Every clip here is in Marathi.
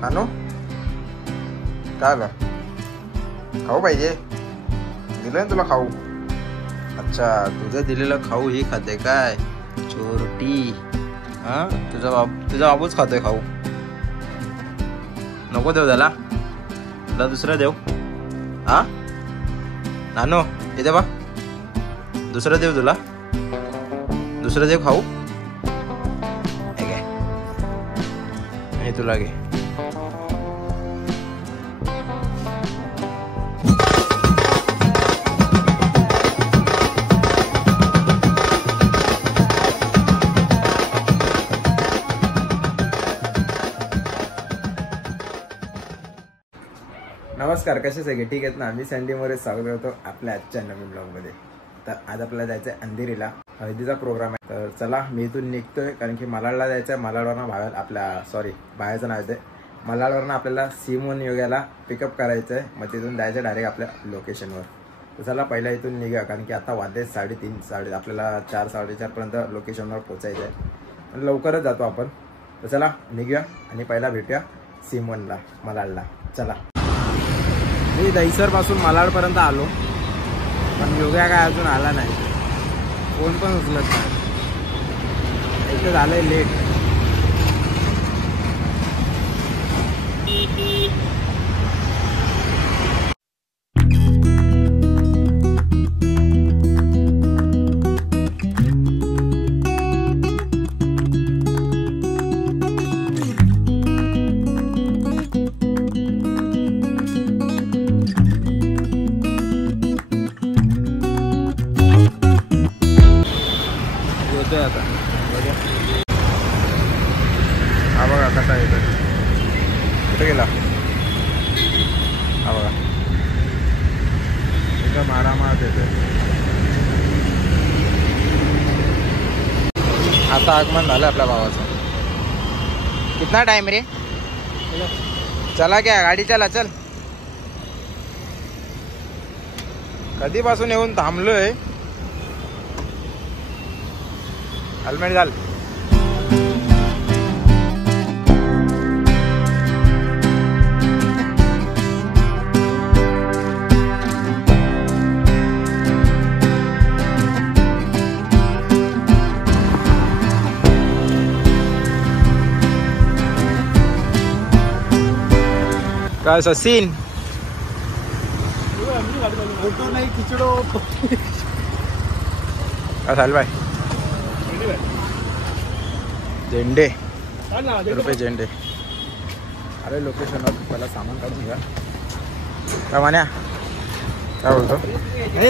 नानू काय आलं? खाऊ पाहिजे? दिलं ना तुला खाऊ. अच्छा, तुझं दिलेलं खाऊ ही खाते काय चोरटी? हा, तुझा बाबूच खातोय खाऊ. नको देऊ त्याला, तुला दुसरं देऊ. हा नानू इथे बा, दुसरं देऊ तुला, दुसरं देऊ खाऊ. हे तुला घे. नमस्कार, कसे सगळे ठीक आहेत ना? मी संडी मोरे स्वागत करतो आपल्या आजच्या नवीन ब्लॉगमध्ये. तर आज आपल्याला जायचं आहे अंधेरीला, हळदीचा प्रोग्राम आहे. तर चला, मी इथून निघतोय कारण की मलाडला जायचं आहे. मलाडवरनं बाहेरचं नाव येते. मलाडवरनं आपल्याला सिमोन योग्याला पिकअप करायचं आहे. मग तिथून जायचं डायरेक्ट आपल्या लोकेशनवर. तर चला पहिला इथून निघा कारण की आता वाजले 3:30 आपल्याला 4-4:30 पर्यंत लोकेशनवर पोचायचं आहे. लवकरच जातो आपण. तर चला निघूया आणि पहिला भेटूया सिमोनला, मलाडला. चला. मी दहिसरपासून मलाडपर्यंत आलो, पण योग्या काय अजून आला नाही. फोन पण उचलत नाही. इथं झालंय लेट. आता हा बघा कसा येतो. कुठे गेला हा बघा, इथं मारामार येतोय. आता आगमन झालं आपल्या भावाचं. कितना टाइम रे? चला क्या गाडी चला चल. कधीपासून येऊन थांबलोय. हेल्मेट घाल. काय सचिन फोटो नाही खिचडो काय झालं बाय? झेंडे रुपये झेंडे. अरे लोकेशनवर पहिला सामान काढून घ्या. काय मान्या काय बोलतो?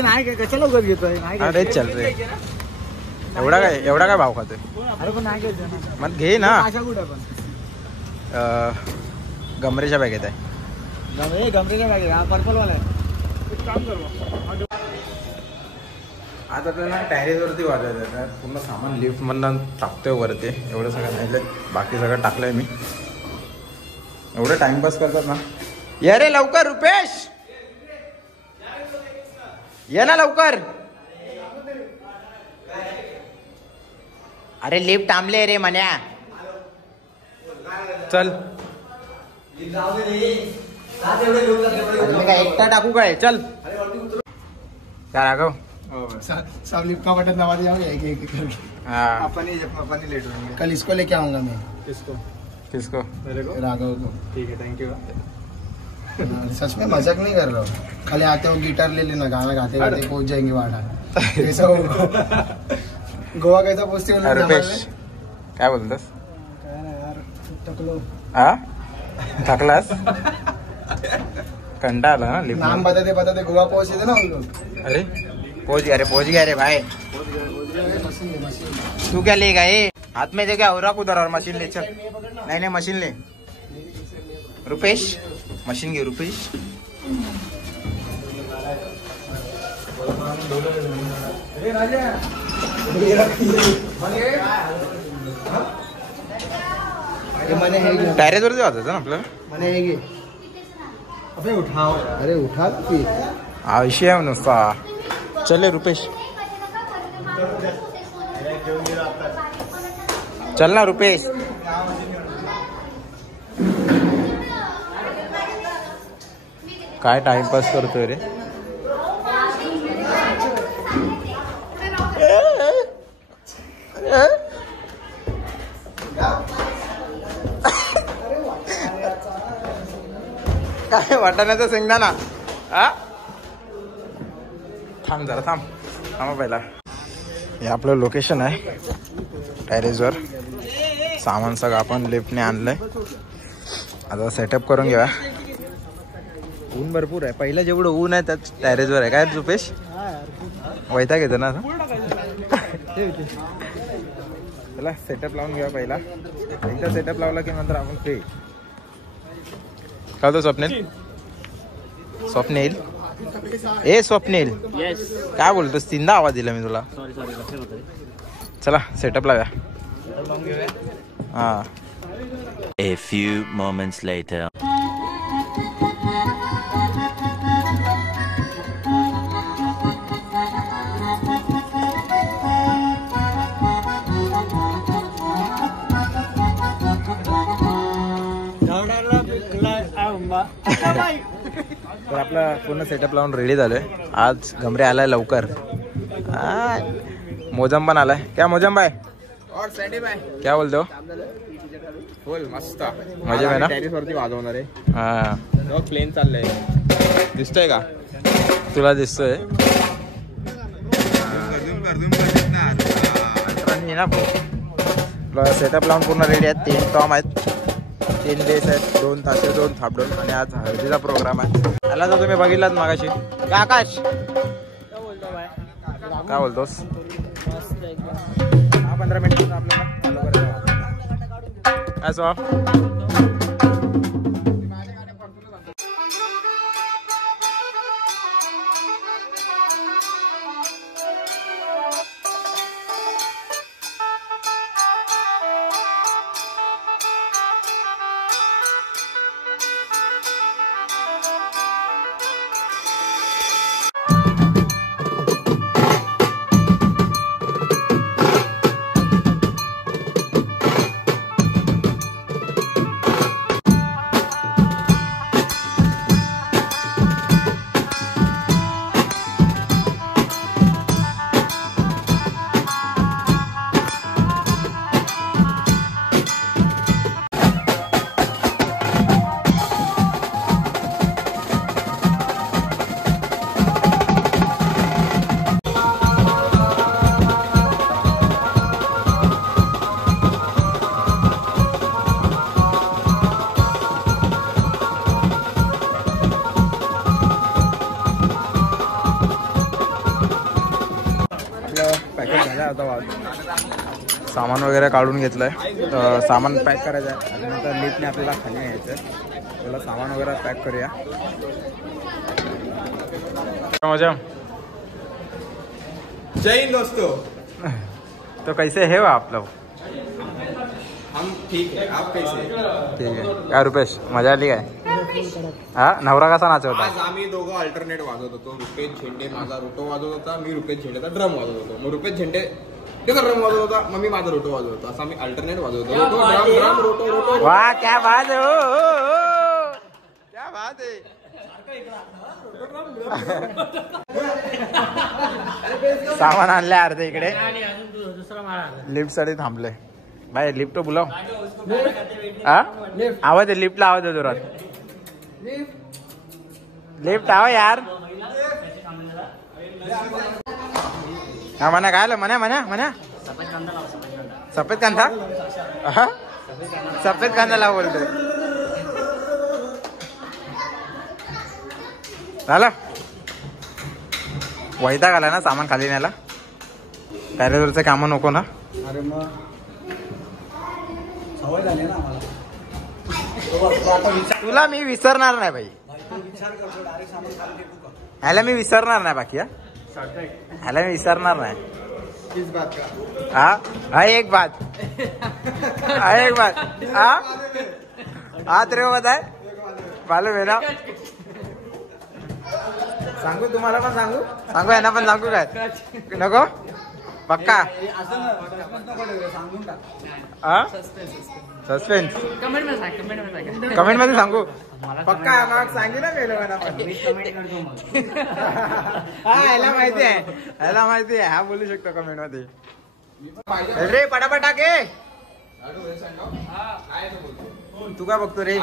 नाही कशाला उगत घेतोय? अरे चल रे, एवढा काय भाव खातोय? अरे पण नाही घ्यायचं मग घे ना. गमरेच्या बॅगेत आहे. गमरेच्या बॅगेत हा पर्पलवाला आहे. एक काम कर, आज आपल्याला टॅरेसवरती वाजायचं आहे. पूर्ण सामान लिफ्टमधनं टाकतोय वरती. एवढं सगळं नाही, बाकी सगळं टाकलंय मी. एवढं टाइमपास करतात ना. ये रे लवकर रुपेश, ये ना लवकर. अरे लिफ्ट थांबले रे मन्या, चल. काय एकटा टाकू काय? चल काय राघव सब लिफ्ट का बटन दबा दिया एक अपन ही लेट होंगे. कल इसको लेके आऊंगा मैं. किसको? मेरे को, राघव को. ठीक है, थैंक यू. सच में मजाक नहीं कर रहा हूँ. खाली आते हो गिटार ले लेना, गाना गाते गाते पहुंच जाएंगे वाड़ा. कैसा गोवा कैसा पहुंचते हो? रुपेश काय बोलतोस? यार टकलो. हा थकलास? कंटाळा ना लिफ्ट. नाम बताते गोवा पहुंचे थे ना हम लोग. अरे पहुंच गया रे भाई. तू क्या लेगा ये हाथ में? देखा हो रहा उधर, और मशीन ले चल. नहीं मशीन ले रुपेश, मशीन घे रुपेश. टॅरेस वरती वाजायचं ना आपल्याला. मने है अबे उठाओ. अरे उठा फिर. हा विषय आहे नुसता. चले रुपेश, चल ना रुपेश. काय टाइमपास करतोय रे. काय वाटाण्याचा शेंगदाणा. हा थांब जरा थांबा पहिला. हे आपलं लोकेशन आहे टेरेसवर. सामान सगळं आपण लिफ्टने आणलंय. आता सेटअप करून घेऊया. ऊन भरपूर आहे. पहिलं जेवढं ऊन आहे त्यात टेरेसवर आहे. काय रुपेश वैताग येतो ना. चला सेटअप लावून घेऊया पहिला. एकदा सेटअप लावला की नंतर आपण फ्री. काय होतं स्वप्नील. स्वप्नील ए स्वप्नील काय बोलतोस. तीनदा आवाज दिला मी तुला. चला सेटअप लावूया. हा. A few moments later. तर आपला पूर्ण सेटअप लावून रेडी झालोय. आज गमरे आलाय लवकर. मोजम पण आलाय. क्या मोजम बाय और सँडी बाय क्या बोलतो. फुल मस्त मजा आहे ना. टेरेस वरती वाजवणार आहे. हा प्लेन चाललंय. दिसतोय का तुला. दिसतोय ना. सेटअप लावून पूर्ण रेडी आहेत. 3 टॉम आहेत. 3 बेस आहेत. 2 ताशे 2 थापडून. आणि आज हळदीचा प्रोग्राम आहे. त्याला तर तुम्ही बघितलात मागाशी. काय आकाश काय बोलतोस. 10-15 मिनिट आपल्याला चालू करायचं. काय सो सामान वगैरे काढून घेतलंय. सामान पॅक करायचं आहे. आणि नंतर लिफ्टने आपल्याला खाली यायचं आहे. त्याला सामान वगैरे पॅक करूया. मजा जय हिंद दोस्तों. तो कैसे है वो आप लोग. हम ठीक है. आप कैसे. ठीक आहे. काय रुपेश मजा आली काय. हा नवरा कसा नाचवता. आज आम्ही दोघं अल्टरनेट वाजवत होतो. रुपेश झेंडे माझा रोटो वाजवत होता. मी रुपेश झेंडेचा ड्रम वाजवत होतो. मग रुपेश झेंडे त्याचा ड्रम वाजवत होता. मग मी माझा रोटो वाजवत होता. असं आम्ही अल्टरनेट वाजवत होतो. ड्रम ड्रम रोटो रोटो. वाह क्या बात है. क्या बात है. सामान आणले अर्धे इकडे. लिफ्ट साठी थांबले. भाई लिफ्ट बुलाव. हा आवाज आहे. लिफ्टला आवाज आहे जोरात. लिफ्ट आवा यार. हा म्हणा काय म्हणा म्हणा म्हणा. सफेद कांदा. हा सफेद कांदा लाव बोलतोय. झालं वैताग आला ना सामान खाली न्यायला. टेरेसवरचे कामं नको ना. अरे मग सवय झाली ना आम्हाला. तुला मी विसरणार नाही भाई. ह्याला मी विसरणार नाही. बाकी ह्याला मी विसरणार नाही. हा एक बात. हा एक बात. हा तेरे बात आहे. मालूम आहे ना. सांगू तुम्हाला पण सांगू. सांगू यांना पण सांगू काय नको. पक्का सस्पेन्स. कमेंट मध्ये सांगू. पक्का मग सांगे ना मेलो मला ह्याला माहिती आहे हा बोलू शकतो कमेंट मध्ये रे पटापट टाके तू काय बघतो रे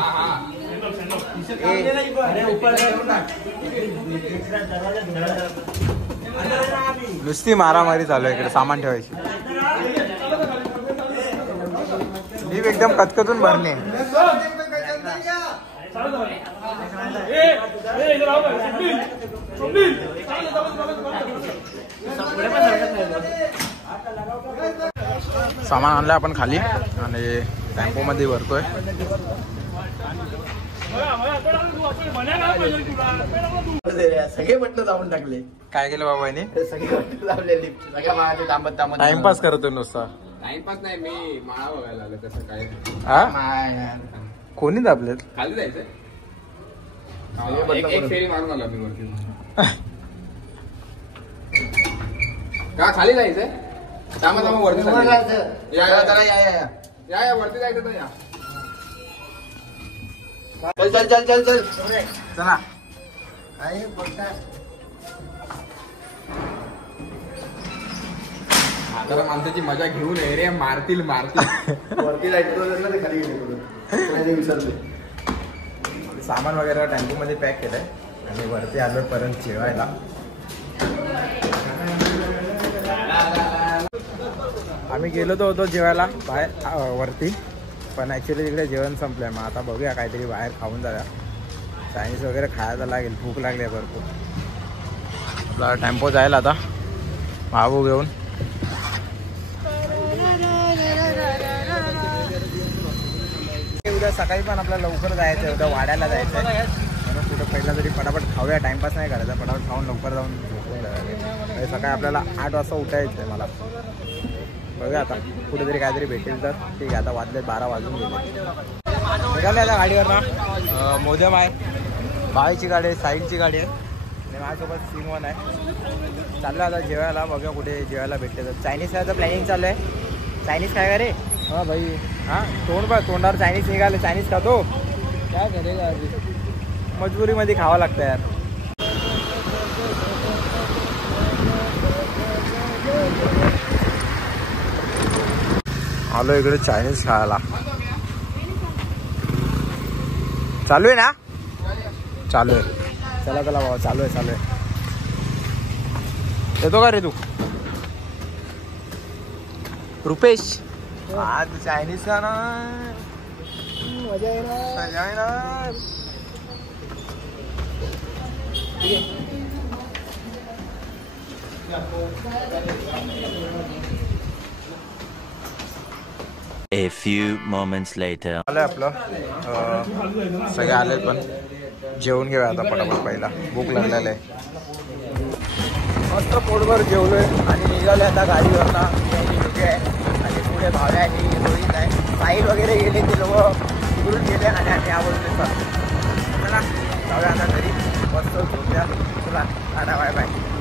नुसती मारामारी चालू आहे इकडे सामान ठेवायची मी एकदम कचकचून भरणे सामान आणलं आपण खाली आणि टेम्पो मध्ये भरतोय सगळे बटन दाबून टाकले काय केलं बाबाने सगळे बटन दाबले सगळ्या माझ्या थांबत थांबत टाइमपास करतोय नुसता टाइमपास नाही मी माळा बघायला आलो तसं काय हा कोणी दाबलेत खाली जायचंय एक फेरी मारून आला मी वरती का खाली जायचंय थांबा वरती या वरती जायचं तर या चल चल चल चल चला आता माणसाची मजा घेऊन ये रे मारतील वरती जायचं ते खाली गेले विसरले सामान वगैरे टेम्पो मध्ये पॅक केलंय आणि वरती आलो परत जेवायला आम्ही गेलो तो होतो जेवायला बाहेर वरती पण ॲक्च्युली तिकडे जेवण संपलंय मग आता बघूया काहीतरी बाहेर खाऊन जाऊया चायनीज वगैरे खायला लागेल भूक लागली आहे भरपूर आपला टेम्पो जायला आता भाऊ घेऊन उद्या सकाळी पण आपल्याला लवकर जायचं आहे उद्या वाड्याला जायचं आहे म्हणून कुठं पहिला तरी पटापट खाऊया टाइमपास नाही करायचा पटापट खाऊन लवकर जाऊन झोपून जाऊया सकाळी आपल्याला 8 वाजता उठायचं आहे मला बघूया आता कुठेतरी काहीतरी भेटेल तर ठीक आहे आता वाजले 12 वाजून गेले निघाले आता गाडीवर ना मोदम आहे बाईची गाडी आहे साईडची गाडी आहे आणि माझ्यासोबत सिंगवन आहे चाललं आता जेवायला बघूया कुठे जेवायला भेटते तर चायनीज खायचं प्लॅनिंग चालू आहे चायनीज खाय का रे हा भाई हां तोंड बघ तोंडावर चायनीज निघाले चायनीज खातो काय करेगा मजबुरीमध्ये खावं लागतं यार आलो इकडे चायनीज खायला चालू आहे ना चालू आहे चला चला बाबा चालू आहे येतो का रे तू रुपेश आज चायनीज का ना मजा येणार A few moments later. आलंय आपलं सगळे आले पण जेवून घेऊया आता पटापट पहिला भूक लागलेलं आहे मस्त पोटभर जेवलोय आणि निघाले आता गाडीवरना आहे आणि पुढे भाव्या आणि रोहित आहे साईल वगैरे गेले ते लोक तिकडून गेले आणि आम्ही आवडले चला जाऊया आता घरी मस्त झोपूया चला टाटा बाय बाय